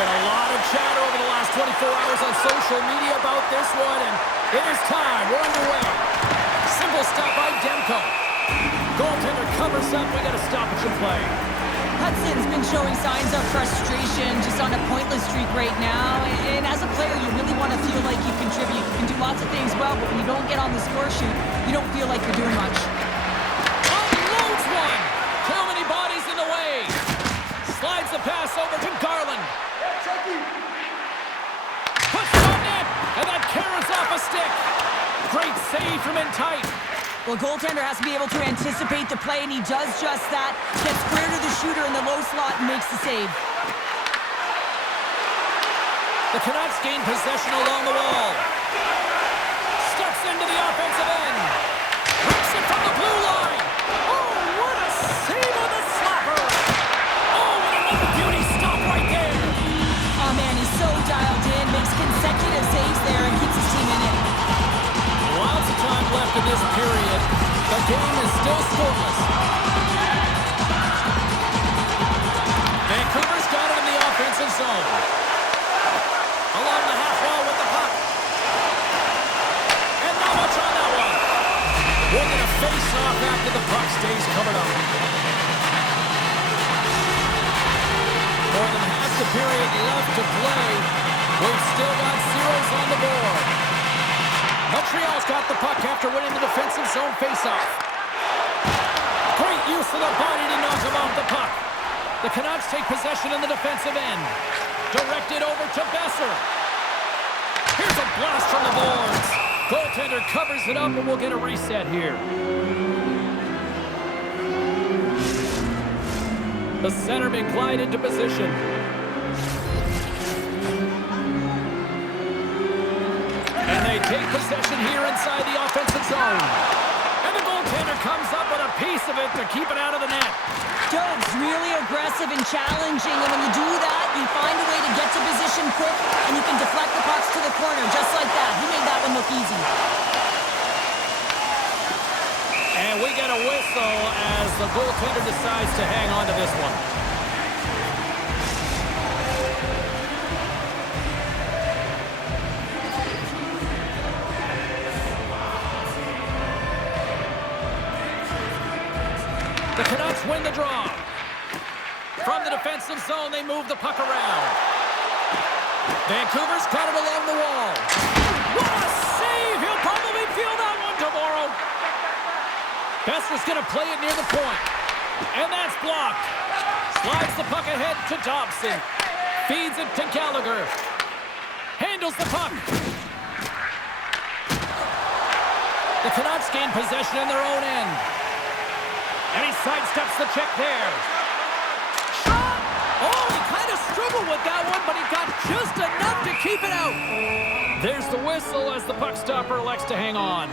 been a lot of chatter over the last 24 hours on social media about this one, and it is time. We're underway. Simple stop by Demko. Goaltender covers up. We got a stoppage in play. Hudson's been showing signs of frustration, just on a pointless streak right now. And as a player, you really want to feel like you contribute. You can do lots of things well, but when you don't get on the score sheet, you don't feel like you're doing much. Unloads one. Too many bodies in the way. Slides the pass over to Garland. Puts it on net, and that carries off a stick. Great save from in tight. Well, goaltender has to be able to anticipate the play, and he does just that. Gets square to the shooter in the low slot and makes the save. The Canucks gain possession along the wall. Steps into the offensive end. Rips it from the blue line. Oh, what a save on the slapper. Oh, what another beauty stop right there. Oh, man, he's so dialed in. Makes consecutive saves there and keeps his team in it. Lots of time left in this period. The game is still scoreless. Vancouver's got it in the offensive zone. Along the half wall with the puck. And not much on that one. We're going to face off after the puck stays covered up. More than half the period left to play. We've still got zeros on the board. Montreal's got the puck after winning the defensive zone faceoff. Great use of the body to knock him off the puck. The Canucks take possession in the defensive end. Directed over to Besser. Here's a blast from the boards. Goaltender covers it up, and we'll get a reset here. The centerman glide into position. And they take possession here inside the offensive zone. And the goaltender comes up with a piece of it to keep it out of the net. Dove's really aggressive and challenging, and when you do that, you find a way to get to position quick, and you can deflect the pucks to the corner, just like that. He made that one look easy. And we get a whistle as the goaltender decides to hang on to this one. The Canucks win the draw. From the defensive zone, they move the puck around. Vancouver's got it along the wall. What a save! He'll probably feel that one tomorrow. Besser's going to play it near the point. And that's blocked. Slides the puck ahead to Dobson. Feeds it to Gallagher. Handles the puck. The Canucks gain possession in their own end. And he sidesteps the check there. Shot! Oh, he kind of struggled with that one, but he got just enough to keep it out. There's the whistle as the puck stopper elects to hang on.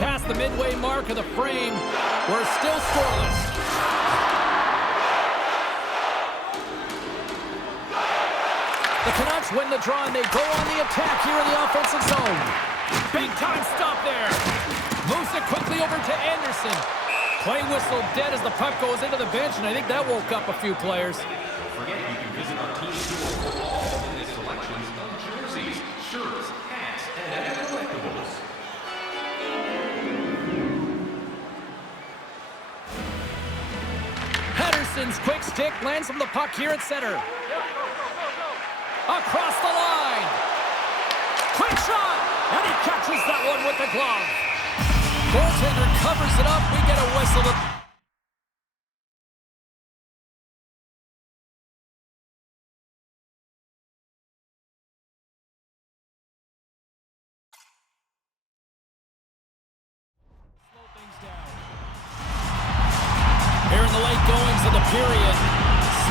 Past the midway mark of the frame, we're still scoreless. The Canucks win the draw, and they go on the attack here in the offensive zone. Big time stop there. Moves it quickly over to Anderson. Play whistle dead as the puck goes into the bench, and I think that woke up a few players. Forget you can visit our team store for all of the selections of jerseys, shirts, hats, and collectibles. Patterson's quick stick lands from the puck here at center. Across the line. Quick shot! And he catches that one with the glove. Goaltender covers it up. We get a whistle. Slow things down. Here in the late goings of the period.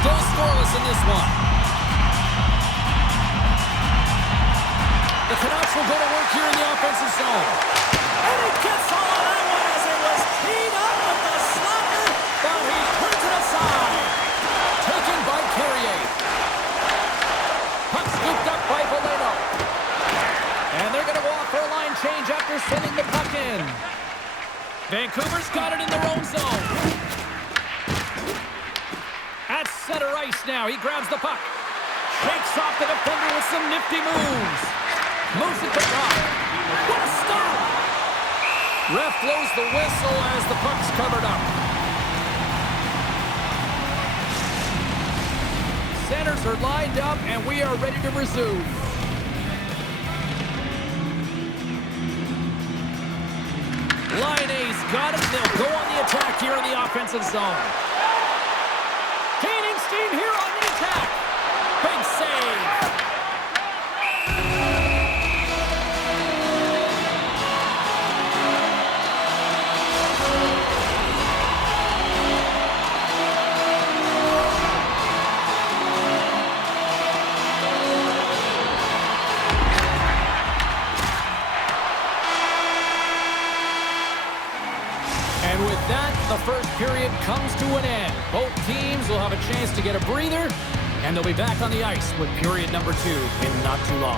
Still scoreless in this one. The Canucks will go to work here in the offensive zone. And he gets all of that one as it was teed up with the slapper, but he turns it aside. Taken by Carrier. Puck scooped up by Valeno. And they're going to go off for a line change after sending the puck in. Vancouver's got it in their own zone. At center. now. He grabs the puck. Shakes off the defender with some nifty moves. Moves it to drop. What a stop! Ref blows the whistle as the puck's covered up. Centers are lined up, and we are ready to resume. Line A's got it. They'll go on the attack here in the offensive zone. Gaining steam here on the attack. Big save. And with that, the first period comes to an end. Both teams will have a chance to get a breather, and they'll be back on the ice with period number 2 in not too long.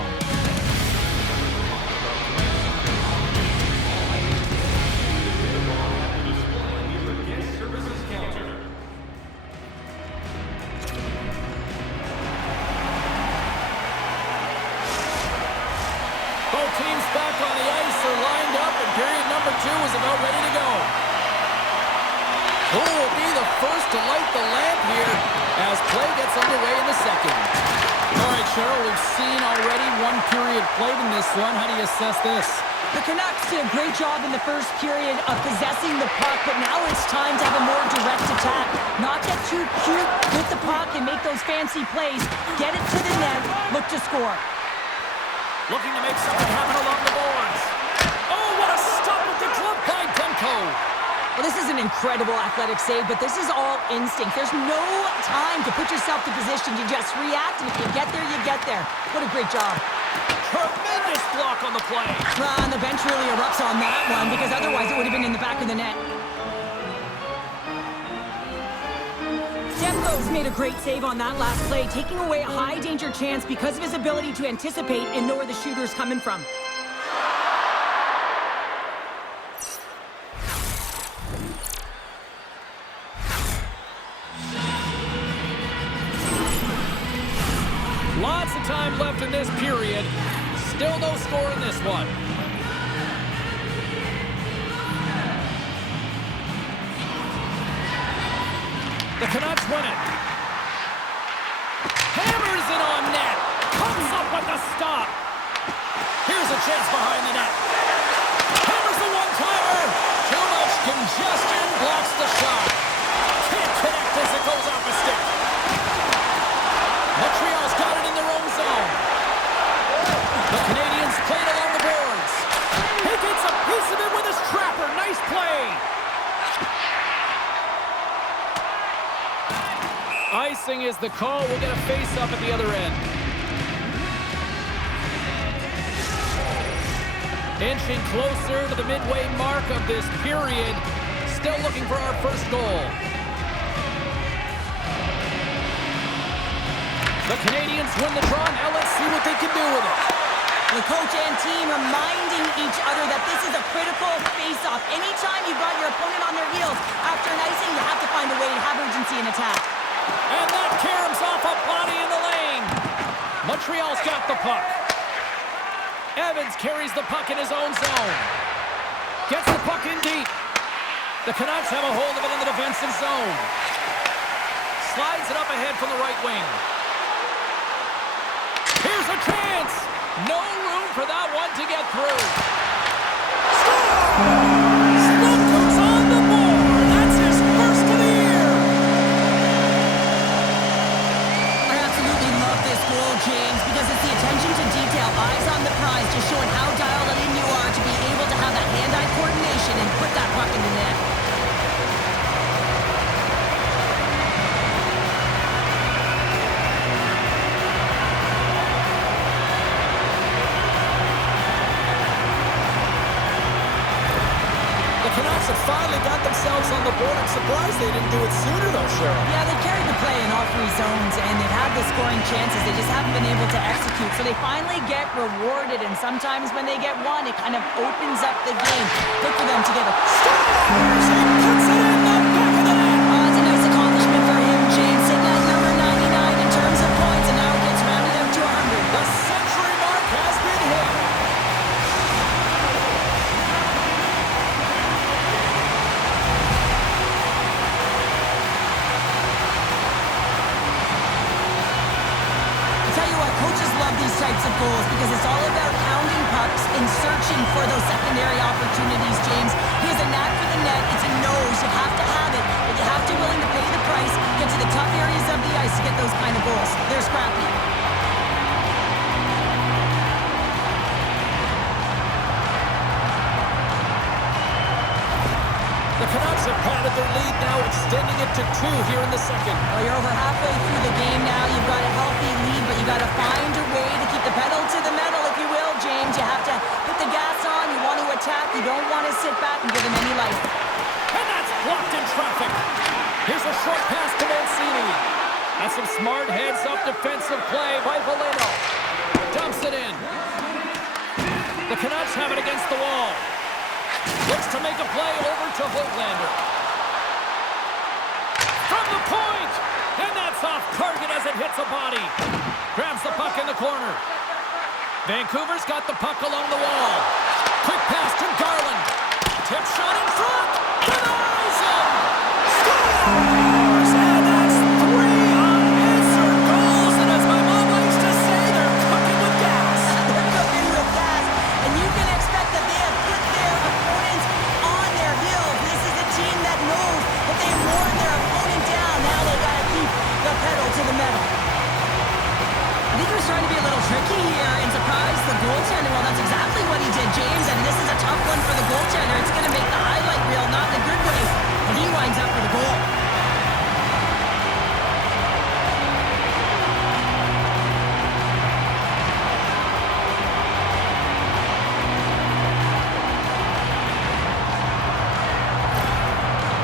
Both teams back on the ice are lined up, and period number 2 is about ready to go. Who will be the first to light the lamp here as play gets underway in the second? All right, Cheryl, we've seen already one period played in this one. How do you assess this? The Canucks did a great job in the first period of possessing the puck, but now it's time to have a more direct attack. Not get too cute with the puck and make those fancy plays. Get it to the net, look to score. Looking to make something happen along the boards. Oh, what a stop with the glove by Demko. Well, this is an incredible athletic save, but this is all instinct. There's no time to put yourself in position to just react, and if you get there, you get there. What a great job. Tremendous block on the play. And the bench really erupts on that one, because otherwise it would have been in the back of the net. Demko's made a great save on that last play, taking away a high-danger chance because of his ability to anticipate and know where the shooter's coming from. Lots of time left in this period. Still no score in this one. The Canucks win it. Hammers it on net. Comes up with the stop. Here's a chance behind the net. Hammers the one-timer. Too much congestion blocks the shot. Can't connect as it goes off the stick. Montreal's got it in their own zone. The Canadians played along the boards. He gets a piece of it with his trapper. Nice play. Icing is the call. We'll get a face-up at the other end. Inching closer to the midway mark of this period. Still looking for our first goal. The Canadians win the draw. Now let's see what they can do with it. The coach and team reminding each other that this is a critical face-off. Anytime you've got your opponent on their heels after an icing, you have to find a way to have urgency in attack. And that caroms off a body in the lane. Montreal's got the puck. Evans carries the puck in his own zone. Gets the puck in deep. The Canucks have a hold of it in the defensive zone. Slides it up ahead from the right wing. Here's a chance. No room for that one to get through. Slotko's on the board. That's his first of the year. I absolutely love this goal, James, because it's the attention to detail, eyes on the prize, just showing how dialed in you are to be able to have that hand-eye coordination and put that puck in the net. The Canucks have finally got themselves on the board. I'm surprised they didn't do it sooner, though, Cheryl. Yeah, they've carried the play in all three zones, and they've had the scoring chances. They just haven't been able to execute. So they finally get rewarded, and sometimes when they get one, it kind of opens up the game. Look for them to get a Scores! He puts it in the back of the net. Oh, it's a nice accomplishment for him, James, sitting at number 99. goals because it's all about pounding pucks and searching for those secondary opportunities, James. He has a knack for the net. It's a nose. You have to have it, but you have to be willing to pay the price, get to the tough areas of the ice to get those kind of goals. They're scrappy. The Canucks have padded their lead now, extending it to 2 here in the second. Well, you're over halfway through the game now. You've got a healthy lead, but you got to find a way to keep the pedal to the metal, if you will, James. You have to put the gas on. You want to attack. You don't want to sit back and give him any life. And that's blocked in traffic. Here's a short pass to Mancini. That's some smart heads-up defensive play by Valeno. Dumps it in. The Canucks have it against the wall. Looks to make a play over to Hoglander. From the point! And that's off target as it hits a body. Grabs the puck in the corner. Vancouver's got the puck along the wall. Quick pass to Garland. Tip shot in front. Denies him! Scores! And that's 3 unanswered goals. And as my mom likes to say, they're cooking with gas. They're cooking with gas. And you can expect that they have put their opponents on their heels. This is a team that knows that they've worn their opponent down. Now they got to keep the pedal to the metal. I think he was trying to be a little tricky here and surprise the goaltender. Well, that's exactly what he did, James. And this is a tough one for the goaltender. It's going to make the highlight reel, not in a good way. And he winds up with a goal.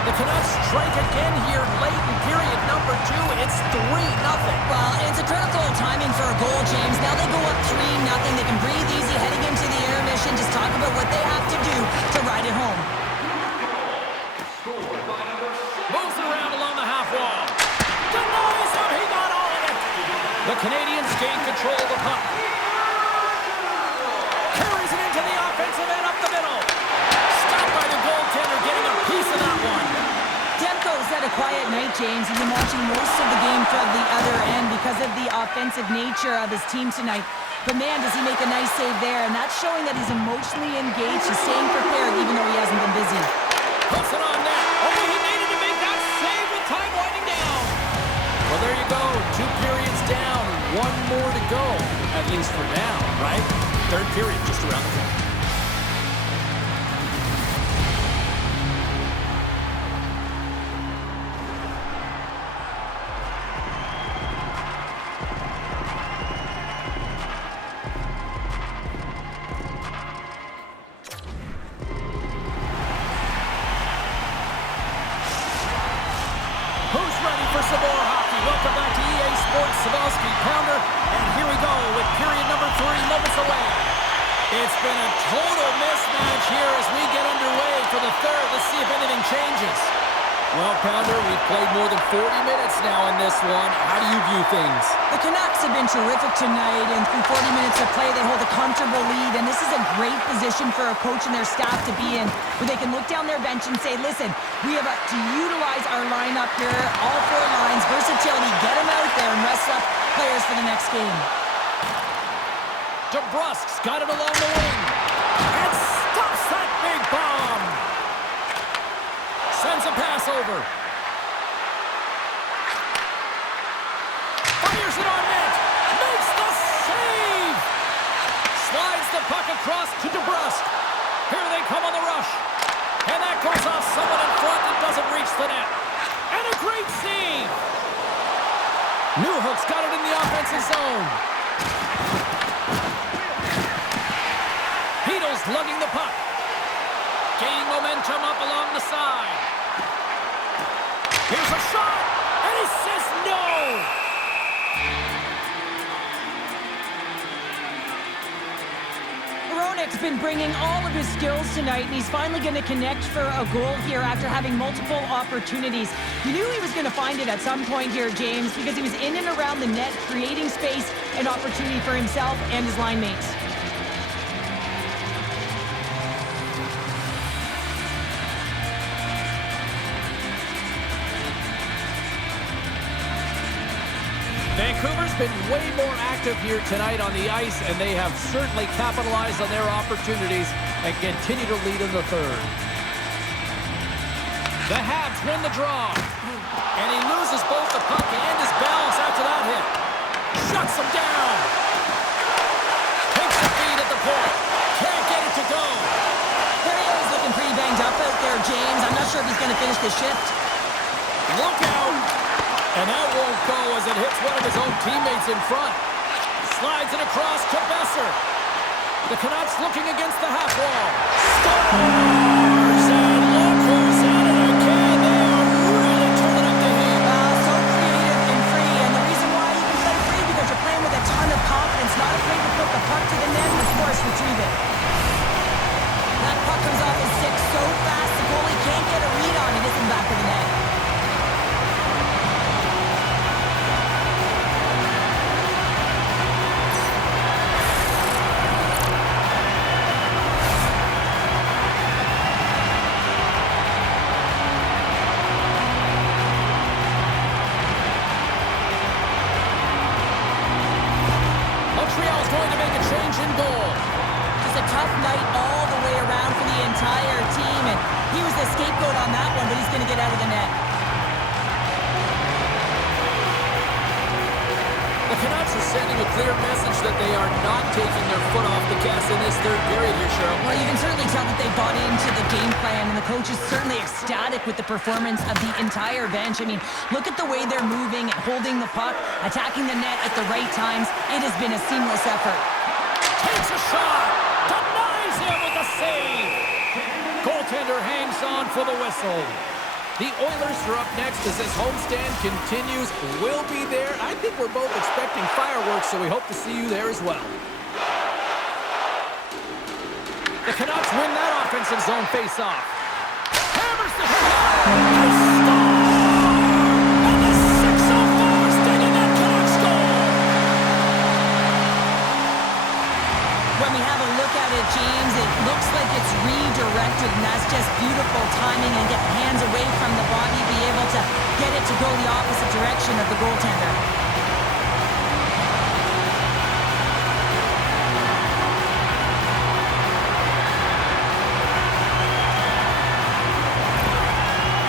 The Canucks strike again here late in period number 2. It's 3-0. Well, it's a critical timing for a goal, James. Now they go up 3-0. They can breathe easy heading into the intermission. Just talk about what they have to do to ride it home. Moves it around along the half wall. Denies him. He got all of it. The Canadians gain control of the puck. Carries it into the offensive end up the middle. Stopped by the goaltender, getting a piece of that one. Demko's had a quiet night, James. He's been watching most of the game from the other end because of the offensive nature of his team tonight. But man, does he make a nice save there, and that's showing that he's emotionally engaged. He's staying prepared even though he hasn't been busy. Puts it on net. Oh, he needed to make that save with time winding down. Well, there you go. 2 periods down, 1 more to go. At least for now, right? Third period just around the corner. Who's ready for some more hockey? Welcome back to EA Sports, Savalsky Pounder, and here we go with period number 3 moments away. It's been a total mismatch here as we get underway for the third. Let's see if anything changes. Well, Pounder, we've played more than 40 minutes now in this one. How do you view things? The Canucks have been terrific tonight, and through 40 minutes of play, they hold a comfortable lead, and this is a great position for a coach and their staff to be in, where they can look down their bench and say, listen, we have to utilize our lineup here, all 4 lines, versatility, get them out there and rest up players for the next game. DeBrusk's got it along the wing, and stuffs that big bomb. Sends a pass over. Fires it on net. Makes the save. Slides the puck across to DeBrusk. Here they come on the rush. And that goes off someone in front and doesn't reach the net. And a great save. Newhook's got it in the offensive zone. Heedle's lugging the puck. Gaining momentum up along the side. Here's a shot, and he says no! Hronek's been bringing all of his skills tonight, and he's finally going to connect for a goal here after having multiple opportunities. You knew he was going to find it at some point here, James, because he was in and around the net, creating space and opportunity for himself and his line mates. Vancouver's been way more active here tonight on the ice, and they have certainly capitalized on their opportunities and continue to lead in the third. The Habs win the draw, and he loses both the puck and his balance after that hit. Shuts him down. Takes the feed at the point. Can't get it to go. There he is, looking pretty banged up out there, James. I'm not sure if he's going to finish the shift. Look out. And that won't go as it hits one of his own teammates in front. Slides it across to Besser. The Canucks looking against the half wall. Scores! And look who's at it again. They are really turning up the heat. So creative and free. And the reason why you can play free because you're playing with a ton of confidence. Not afraid to put the puck to the net and, of course, retrieve it. That puck comes off his stick so fast the goalie can't get a read on it. It's in the back of the net. Montreal's going to make a change in goal. Just a tough night all the way around for the entire team, and he was the scapegoat on that one, but he's going to get out of the net. The Canucks are sending a clear message that they are not taking their foot off the gas in this third period here, Cheryl. Well, you can certainly tell that they bought into the game plan, and the coach is certainly ecstatic with the performance of the entire bench. I mean, look at the way they're moving and holding the puck, attacking the net at the right times. It has been a seamless effort. Takes a shot. Denies him with a save. Goaltender hangs on for the whistle. The Oilers are up next as this homestand continues. We'll be there. I think we're both expecting fireworks, so we hope to see you there as well. The Canucks win that offensive zone face-off. Hammers the puck. And the 604 is digging that Canucks goal. When we have a look at it, James, it looks like it's redirected, and that's just beautiful timing and get hands away from the body, be able to get it to go the opposite direction of the goaltender.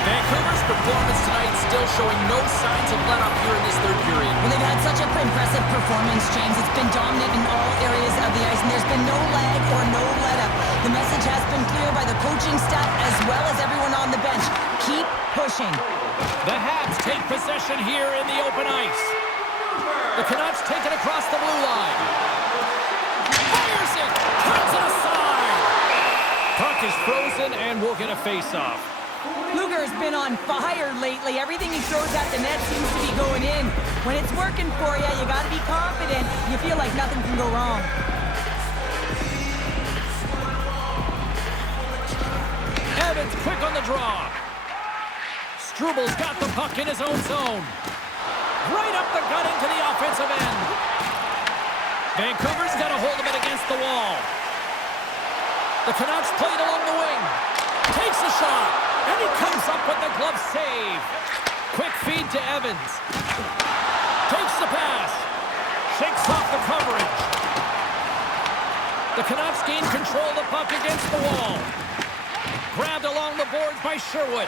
Vancouver's performance tonight still showing no signs of let-up here in this third period. Well, they've had such an impressive performance, James. It's been dominant in all areas of the ice, and there's been no lag or no let-up. The message has been clear by the coaching staff as well as everyone on the bench. Keep pushing. The Habs take possession here in the open ice. The Canucks take it across the blue line. Fires it! Turns it aside! Puck is frozen and we'll get a face-off. Luger has been on fire lately. Everything he throws at the net seems to be going in. When it's working for you, you got to be confident. You feel like nothing can go wrong. Evans quick on the draw. Strubal's got the puck in his own zone. Right up the gut into the offensive end. Vancouver's got a hold of it against the wall. The Canucks played along the wing. Takes a shot. And he comes up with the glove save. Quick feed to Evans. Takes the pass. Shakes off the coverage. The Canucks gain control of the puck against the wall. Grabbed along the boards by Sherwood.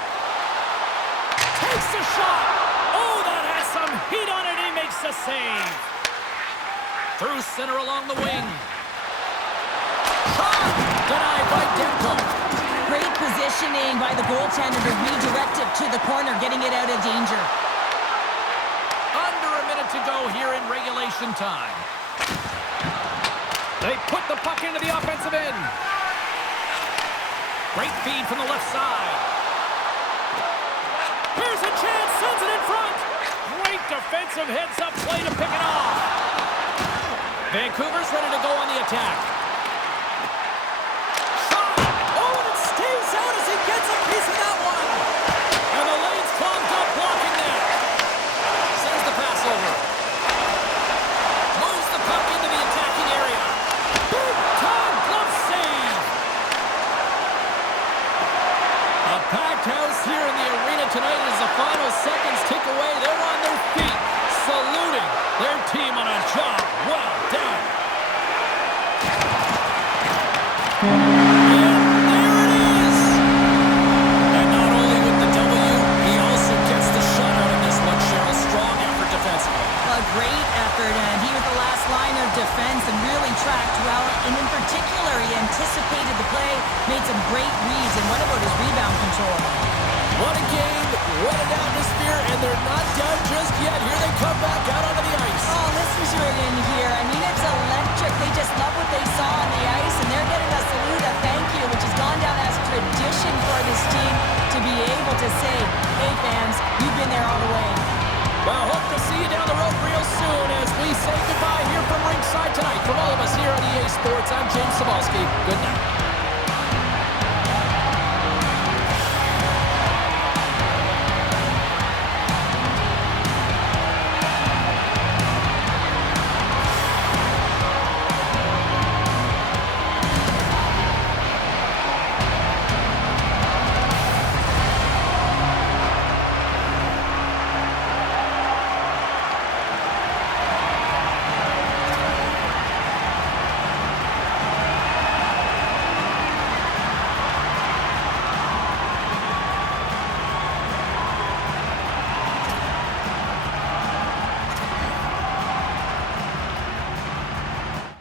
Takes the shot. Oh, that has some heat on it. He makes the save. Through center along the wing. Shot. Denied by Demko. Great positioning by the goaltender to redirect it to the corner, getting it out of danger. Under a minute to go here in regulation time. They put the puck into the offensive end. Great feed from the left side. Here's a chance, sends it in front. Great defensive heads-up play to pick it off. Vancouver's ready to go on the attack. Shot! Oh, and it stays out as he gets a piece of that one. And the lane's clogged up, blocking there. Sends the pass over. Moves the puck into the attacking area. Big-time glove save. A packed house here in the arena tonight as the final seconds tick away. They're on their feet, saluting. come back out onto the ice. Oh, listen to it in here. I mean, it's electric. They just love what they saw on the ice, and they're getting a salute, a thank you, which has gone down as tradition for this team to be able to say, hey, fans, you've been there all the way. Well, hope to see you down the road real soon as we say goodbye here from ringside tonight. From all of us here at EA Sports, I'm James Cebulski. Good night.